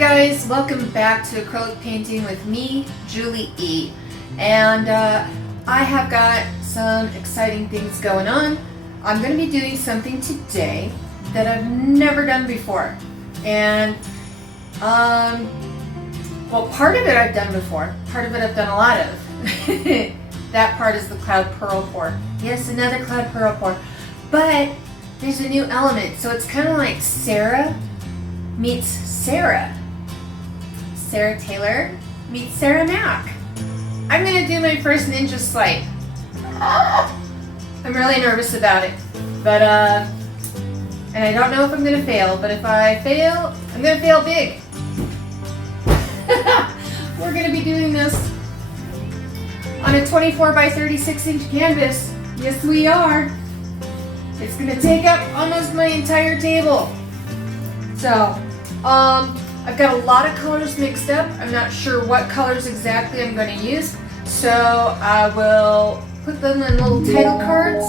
guys, welcome back to acrylic painting with me, Julie E. And I have got some exciting things going on. I'm going to be doing something today that I've never done before. And well, part of it I've done before, part of it I've done a lot of. That part is the cloud pearl pour. Yes, another cloud pearl pour. But there's a new element, so it's kind of like Sarah meets Sarah. Sarah Taylor meets Sarah Mack. I'm gonna do my first ninja swipe. I'm really nervous about it, but and I don't know if I'm gonna fail, but if I fail, I'm gonna fail big. We're gonna be doing this on a 24 by 36 inch canvas. Yes, we are. It's gonna take up almost my entire table. So, I've got a lot of colors mixed up. I'm not sure what colors exactly I'm going to use. So I will put them in little title cards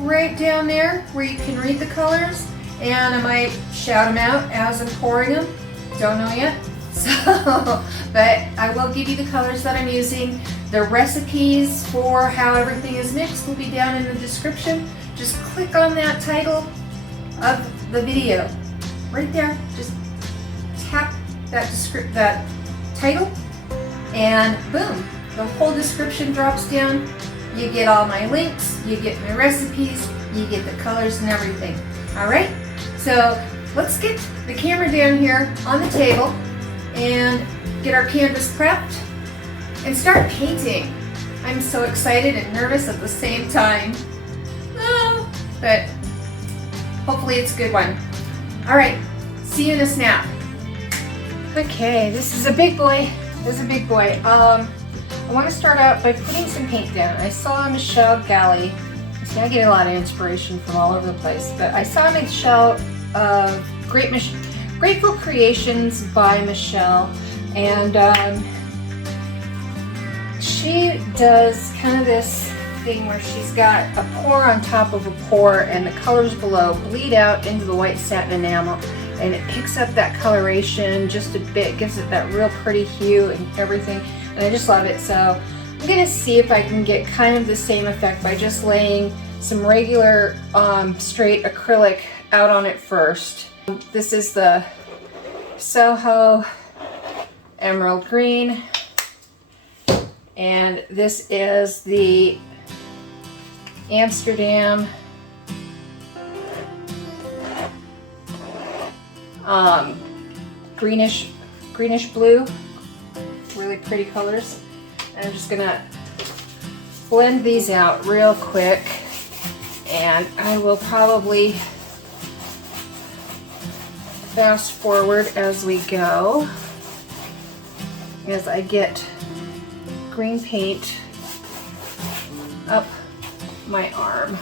right down there where you can read the colors. And I might shout them out as I'm pouring them. Don't know yet. So, but I will give you the colors that I'm using. The recipes for how everything is mixed will be down in the description. Just click on that title of the video. Right there, just tap that title, and boom, the whole description drops down. You get all my links, you get my recipes, you get the colors and everything. All right, so let's get the camera down here on the table and get our canvas prepped and start painting. I'm so excited and nervous at the same time. Oh, but hopefully it's a good one. All right, see you in a snap. Okay, this is a big boy. This is a big boy. I want to start out by putting some paint down. I saw Michelle Galley. See, I get a lot of inspiration from all over the place, but I saw Michelle, Grateful Creations by Michelle, and she does kind of this thing where she's got a pour on top of a pour and the colors below bleed out into the white satin enamel, and it picks up that coloration just a bit, gives it that real pretty hue and everything, and I just love it. So I'm gonna see if I can get kind of the same effect by just laying some regular straight acrylic out on it first. This is the Soho Emerald Green, and this is the Amsterdam greenish blue. Really pretty colors. And I'm just gonna blend these out real quick, and I will probably fast forward as we go as I get green paint up my arm.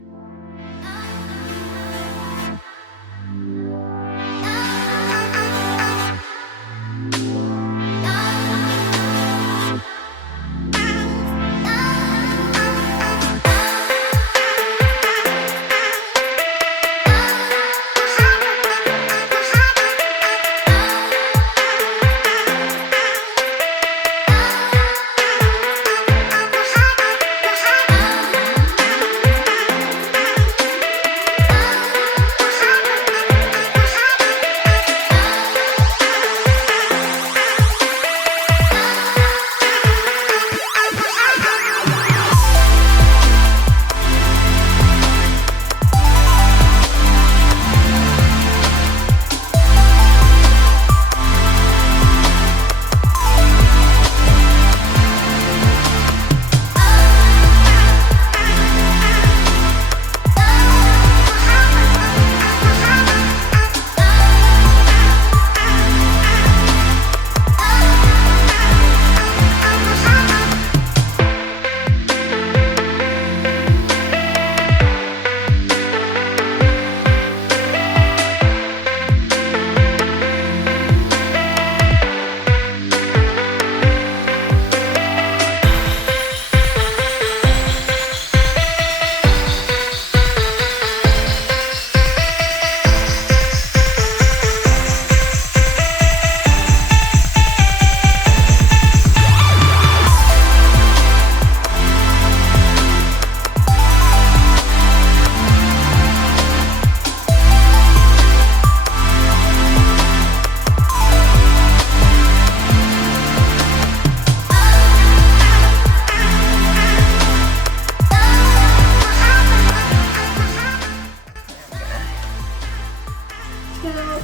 that.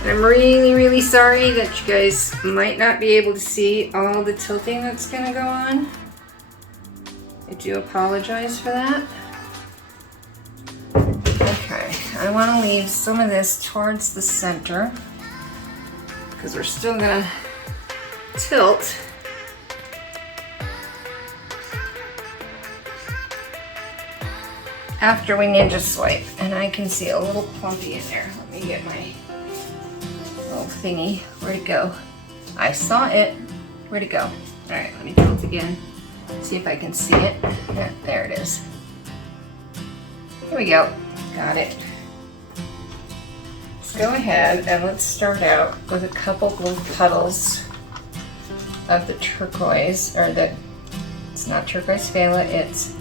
And I'm really, really sorry that you guys might not be able to see all the tilting that's gonna go on. I do apologize for that. Okay, I wanna leave some of this towards the center because we're still gonna tilt. After we ninja swipe, and I can see a little clumpy in there. Let me get my little thingy. Where'd it go? I saw it. Where'd it go? All right, let me tilt again. See if I can see it. Yeah, there it is. Here we go. Got it. Let's go ahead and let's start out with a couple little puddles of the turquoise, or the, it's not turquoise phthalo, it's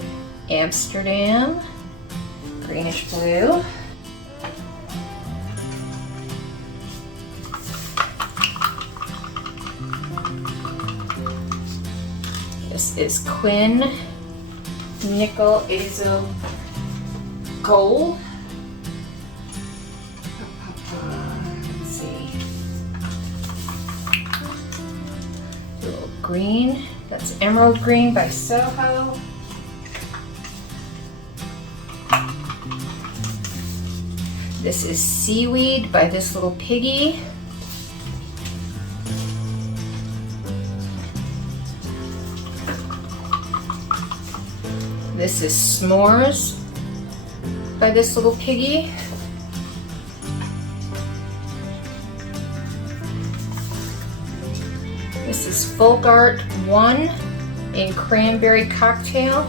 Amsterdam. Greenish blue. This is Quinn Nickel Azo Gold. Let's see. A little green. That's Emerald Green by Soho. This is Seaweed by this little piggy. This is S'mores by this little piggy. This is Folk Art 1 in Cranberry Cocktail.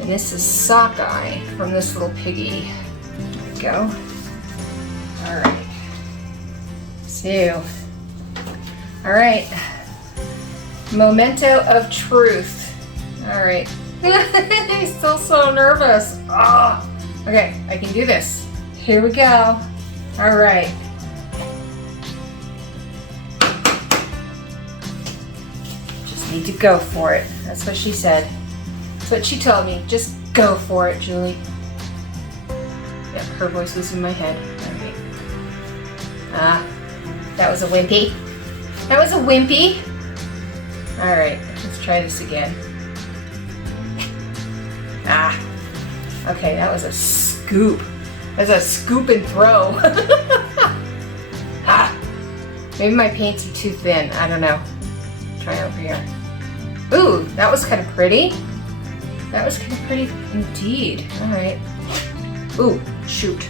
And this is Sockeye from this little piggy. There we go. All right. So, all right. Memento of Truth. All right. I'm still so nervous. Oh. Okay, I can do this. Here we go. All right. Just need to go for it. That's what she said. That's what she told me. Just go for it, Julie. Yep, her voice was in my head. All right. Ah, that was a wimpy. That was a wimpy. All right, let's try this again. Ah, okay, that was a scoop. That's a scoop and throw. Ah, maybe my paint's too thin. I don't know. Try over here. Ooh, that was kind of pretty. That was kind of pretty indeed. All right. Ooh, shoot.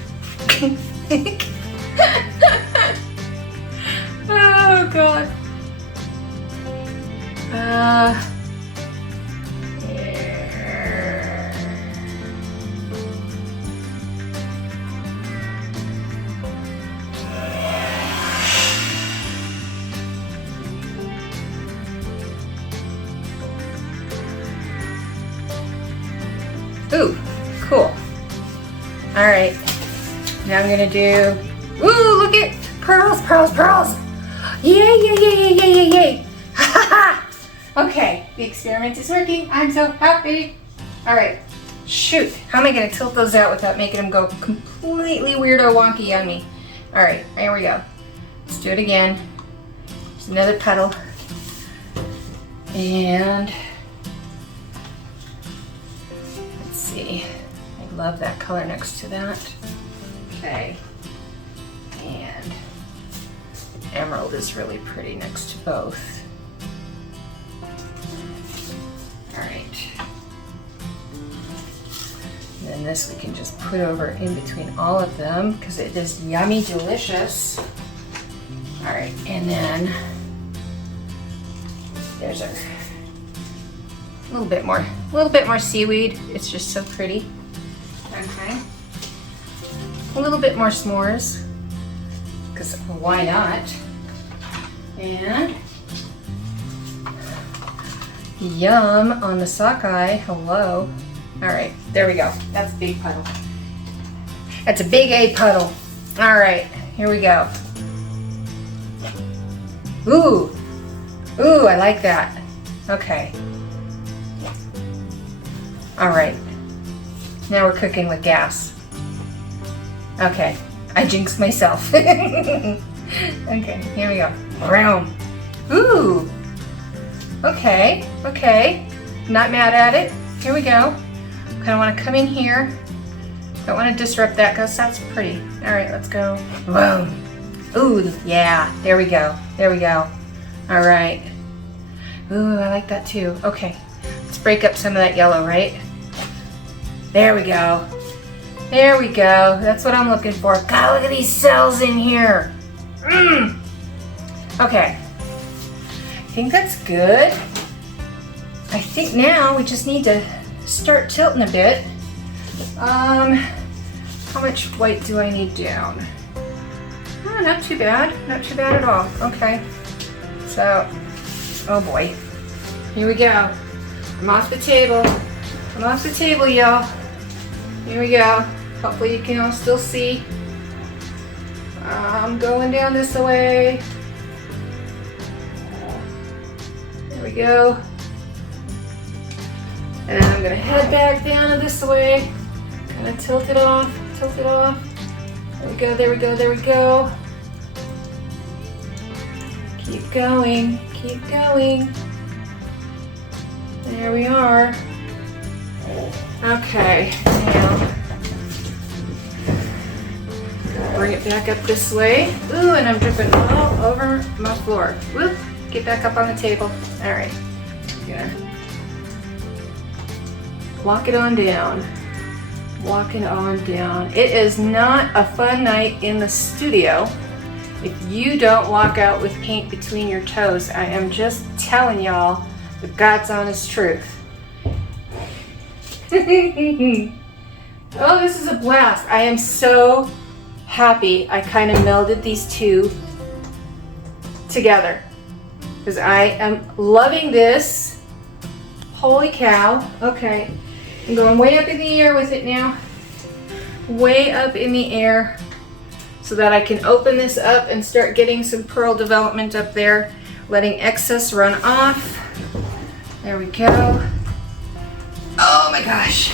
Oh, God. Ooh, cool. All right. Now I'm gonna do, ooh, look at pearls, pearls, pearls. Yay, yay, yay, yay, yay, yay, yay. Ha ha. Okay, the experiment is working. I'm so happy. All right, shoot. How am I gonna tilt those out without making them go completely weirdo wonky on me? All right, here we go. Let's do it again. There's another petal. And let's see. I love that color next to that. Okay. And emerald is really pretty next to both. All right. And then this we can just put over in between all of them because it is yummy delicious. All right, and then there's our little bit more seaweed. It's just so pretty. Okay. A little bit more s'mores because why not? And yum on the sockeye. Hello. All right, there we go. That's a big puddle. That's a big A puddle. All right, here we go. Ooh, ooh, I like that. Okay. All right, now we're cooking with gas. Okay, I jinxed myself. Okay, here we go. Brown. Ooh. Okay, okay. Not mad at it. Here we go. Kind of want to come in here. Don't want to disrupt that because that's pretty. All right, let's go. Boom. Ooh, yeah. There we go. There we go. All right. Ooh, I like that too. Okay, let's break up some of that yellow, right? There we go. There we go. That's what I'm looking for. God, look at these cells in here. Okay. I think that's good. I think now we just need to start tilting a bit. How much white do I need down? Oh, not too bad. Not too bad at all. Okay. So, oh boy. Here we go. I'm off the table. I'm off the table, y'all. Here we go. Hopefully you can all still see. I'm going down this way. There we go. And I'm gonna head back down this way. Kind of tilt it off, tilt it off. There we go, there we go, there we go. Keep going, keep going. There we are. Okay, now bring it back up this way. Ooh, and I'm dripping all over my floor. Whoop, get back up on the table. All right, gonna walk it on down. Walk it on down. It is not a fun night in the studio if you don't walk out with paint between your toes. I am just telling y'all the God's honest truth. Oh, this is a blast. I am so happy I kind of melded these two together because I am loving this. Holy cow. Okay, I'm going way up in the air with it now. Way up in the air so that I can open this up and start getting some pearl development up there, letting excess run off. There we go. Oh my gosh.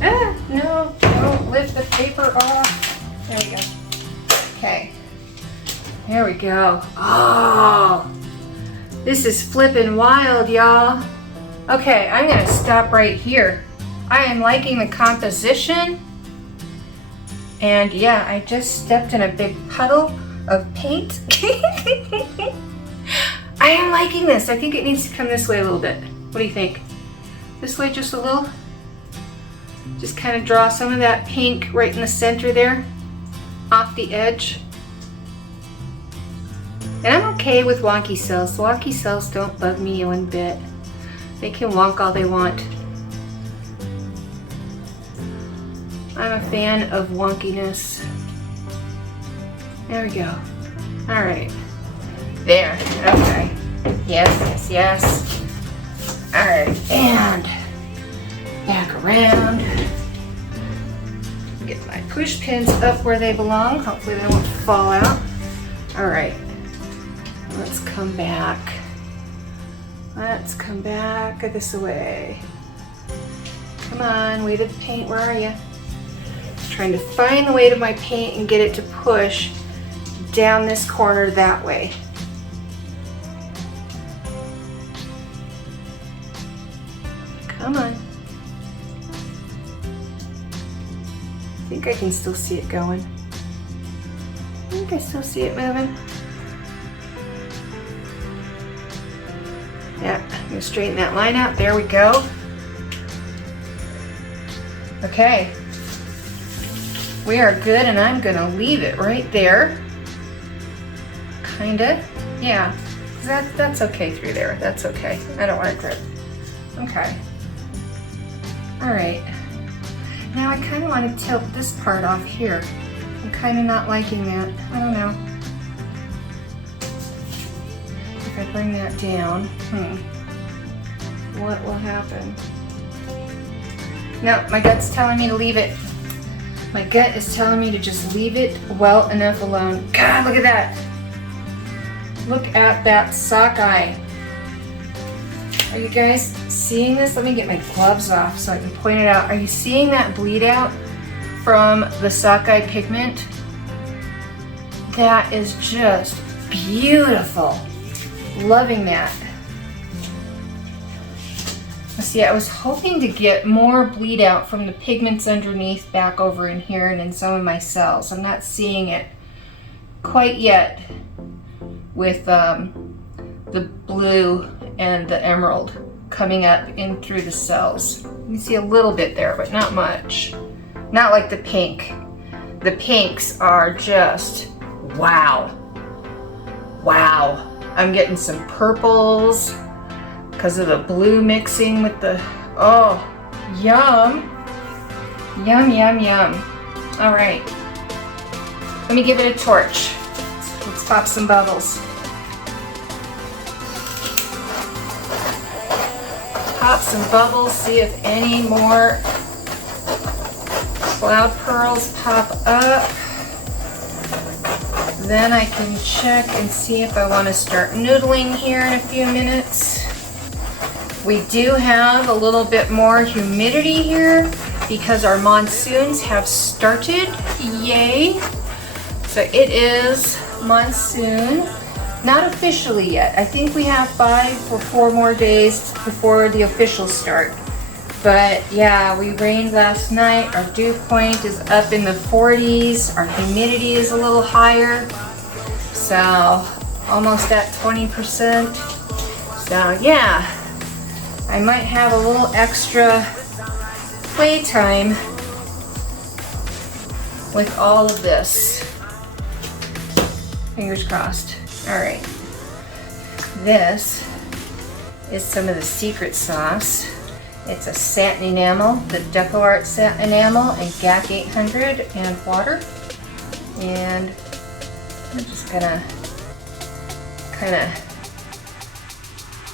Ah, no, don't lift the paper off. There we go. Okay. There we go. Oh, this is flipping wild, y'all. Okay, I'm gonna stop right here. I am liking the composition. And yeah, I just stepped in a big puddle of paint. I am liking this. I think it needs to come this way a little bit. What do you think? This way just a little? Just kind of draw some of that pink right in the center there, off the edge. And I'm okay with wonky cells. Wonky cells don't bug me one bit. They can wonk all they want. I'm a fan of wonkiness. There we go. All right. There. Okay. Yes, yes, yes. All right. And back around. Get my push pins up where they belong. Hopefully they won't fall out. All right. Let's come back. Let's come back this way. Come on, weight of the paint, where are you? Trying to find the weight of my paint and get it to push down this corner that way. Come on. I think I can still see it going. I think I still see it moving. Yeah, I'm gonna straighten that line out. There we go. Okay. We are good, and I'm gonna leave it right there. Kinda. Yeah. That's okay through there. That's okay. I don't want to drip. Okay. Alright. Now I kinda want to tilt this part off here. I'm kinda not liking that. I don't know. If I bring that down, what will happen? No, my gut's telling me to leave it. My gut is telling me to just leave it well enough alone. God, look at that. Look at that sockeye. Are you guys seeing this? Let me get my gloves off so I can point it out. Are you seeing that bleed out from the sockeye pigment? That is just beautiful. Loving that. See, I was hoping to get more bleed out from the pigments underneath back over in here and in some of my cells. I'm not seeing it quite yet with the blue and the emerald coming up in through the cells. You can see a little bit there, but not much. Not like the pink. The pinks are just wow. Wow. I'm getting some purples because of the blue mixing with the, oh, yum. Yum, yum, yum. All right. Let me give it a torch. Let's pop some bubbles. Pop some bubbles, see if any more cloud pearls pop up. Then I can check and see if I want to start noodling here in a few minutes. We do have a little bit more humidity here because our monsoons have started. Yay! So it is monsoon. Not officially yet. I think we have 5 or 4 more days before the official start. But yeah, we rained last night. Our dew point is up in the 40s. Our humidity is a little higher. So almost at 20%. So yeah, I might have a little extra playtime with all of this. Fingers crossed. All right, this is some of the secret sauce. It's a satin enamel, the DecoArt Satin Enamel and GAC 800 and water. And I'm just gonna kind of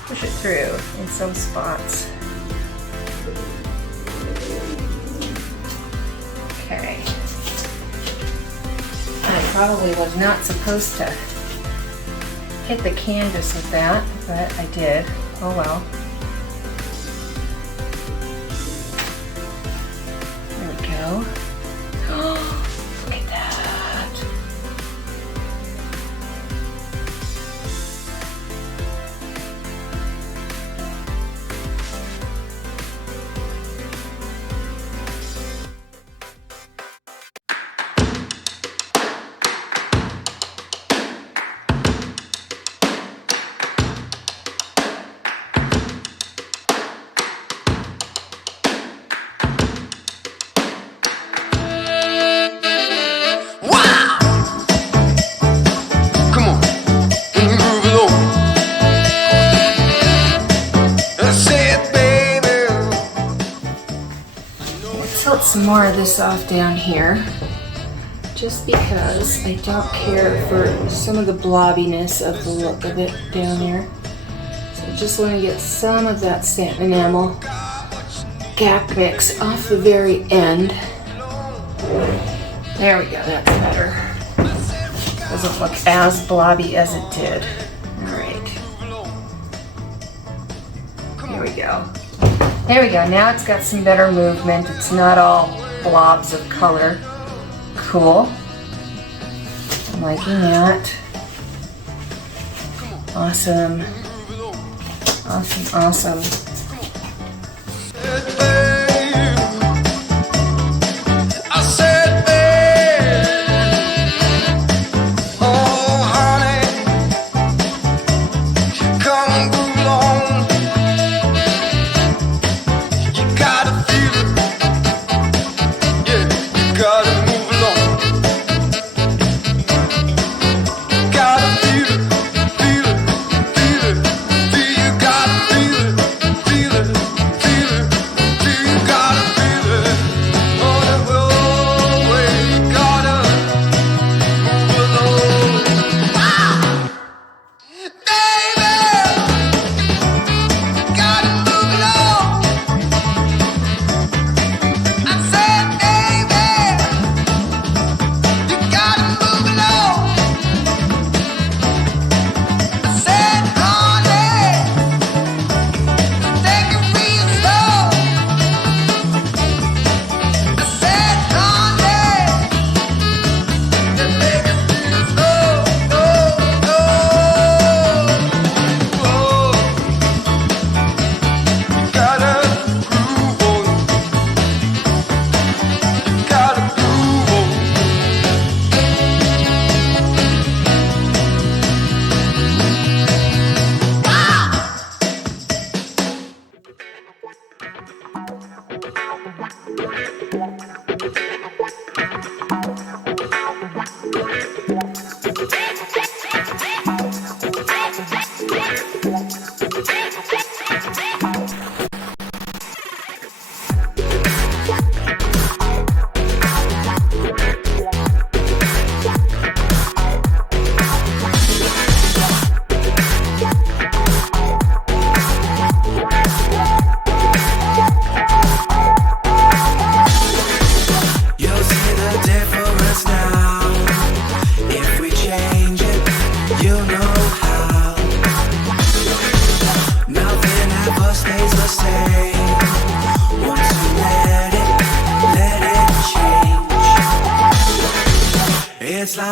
push it through in some spots. Okay. I probably was not supposed to hit the canvas with that, but I did. Oh well. There we go. Oh, look at that. Some more of this off down here, just because I don't care for some of the blobbiness of the look of it down there. So I just want to get some of that satin enamel GAC mix off the very end. There we go, that's better. Doesn't look as blobby as it did. Alright. Here we go. There we go, now it's got some better movement. It's not all blobs of color. Cool. I'm liking that. Awesome. Awesome, awesome.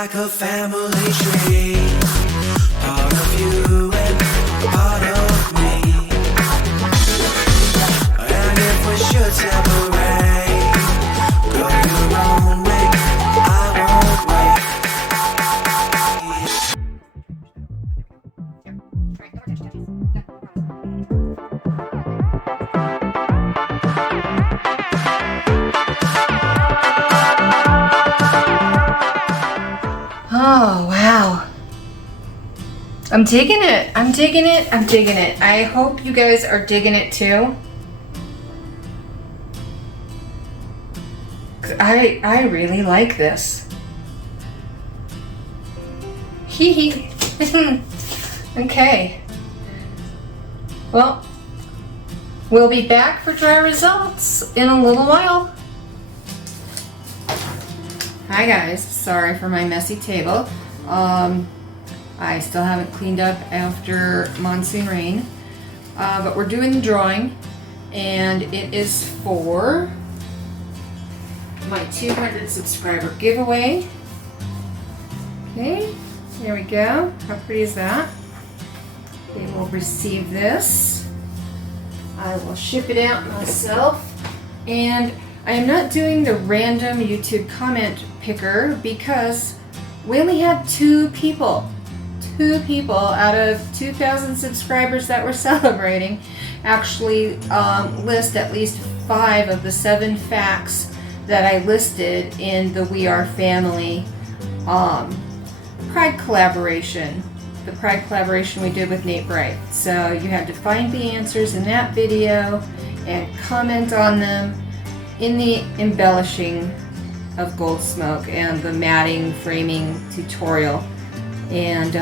like a family tree, part of you and part of me. And if we should separate, go your own way, I won't wait. Oh, wow. I'm digging it. I'm digging it. I'm digging it. I hope you guys are digging it too. 'Cause I really like this. Hee hee. Okay. Well, we'll be back for dry results in a little while. Hi guys, sorry for my messy table. I still haven't cleaned up after monsoon rain, but we're doing the drawing, and it is for my 200 subscriber giveaway. Okay, there we go. How pretty is that? They will receive this. I will ship it out myself, and I am not doing the random YouTube comment picker because we only had two people out of 2,000 subscribers that we're celebrating actually list at least 5 of the 7 facts that I listed in the We Are Family Pride collaboration. The Pride collaboration we did with Nate Bright. So you had to find the answers in that video and comment on them in the embellishing of gold smoke and the matting framing tutorial. And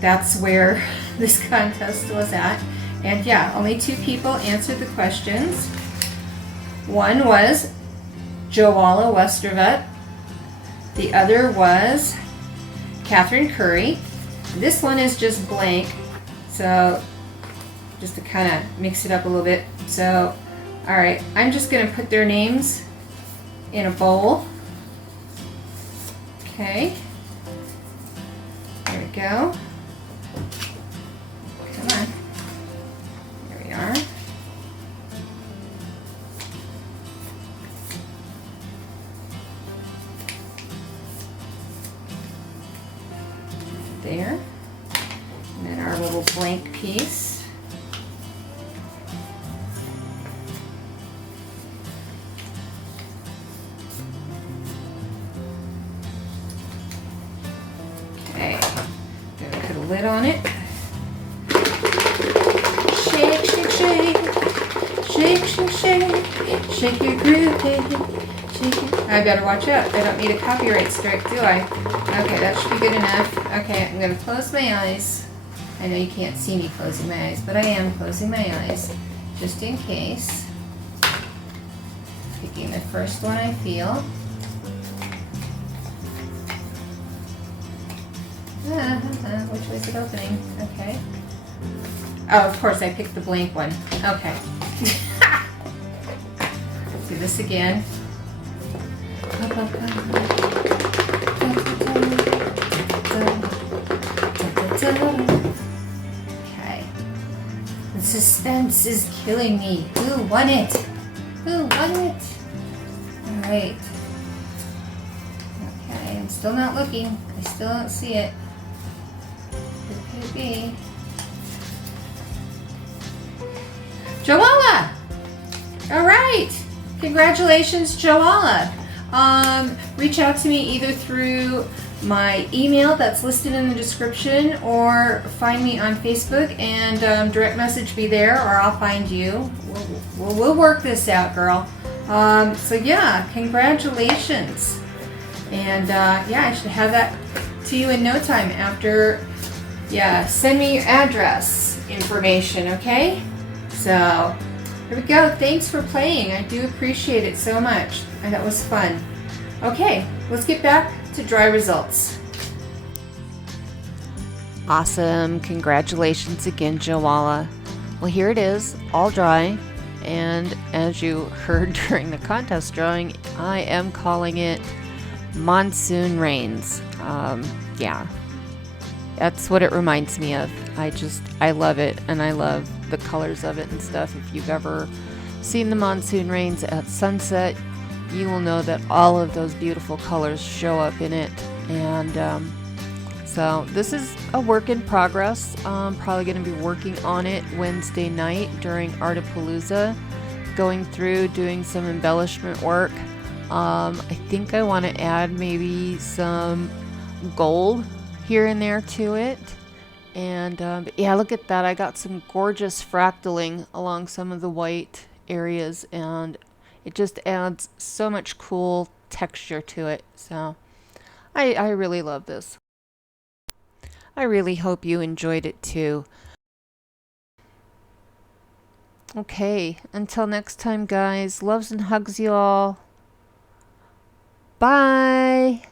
that's where this contest was at. And yeah, only 2 people answered the questions. One was Joala Westervet. The other was Catherine Curry. This one is just blank, so just to kind of mix it up a little bit. So, all right, I'm just gonna put their names in a bowl. Okay, there we go. Come on, here we are. There, and then our little blank piece. Okay, gonna put a lid on it. Shake, shake, shake, shake, shake, shake, shake your groove, baby. Shake it. I better watch out. I don't need a copyright strike, do I? Okay, that should be good enough. Okay, I'm gonna close my eyes. I know you can't see me closing my eyes, but I am closing my eyes just in case. Picking the first one I feel. Which way is it opening? Okay. Oh, of course, I picked the blank one. Okay. Let's do this again. Okay. The suspense is killing me. Who won it? Who won it? Alright. Okay, I'm still not looking. I still don't see it. Who could it be? Joala! Alright! Congratulations, Joala! Reach out to me either through my email that's listed in the description, or find me on Facebook and direct message me there, or I'll find you. We'll work this out, girl. So yeah, congratulations. And yeah, I should have that to you in no time after. Yeah, send me your address information, okay? So here we go. Thanks for playing. I do appreciate it so much. And that was fun. Okay, let's get back to dry results. Awesome. Congratulations again, Joala. Well, here it is, all dry. And as you heard during the contest drawing, I am calling it monsoon rains. Yeah, that's what it reminds me of. I love it, and I love the colors of it and stuff. If you've ever seen the monsoon rains at sunset, you will know that all of those beautiful colors show up in it. And so this is a work in progress. I'm probably going to be working on it Wednesday night during Artapalooza, going through doing some embellishment work. I think I want to add maybe some gold here and there to it. And but yeah, look at that. I got some gorgeous fractaling along some of the white areas, and it just adds so much cool texture to it. So I really love this. I really hope you enjoyed it too. Okay, until next time, guys. Loves and hugs you all. Bye.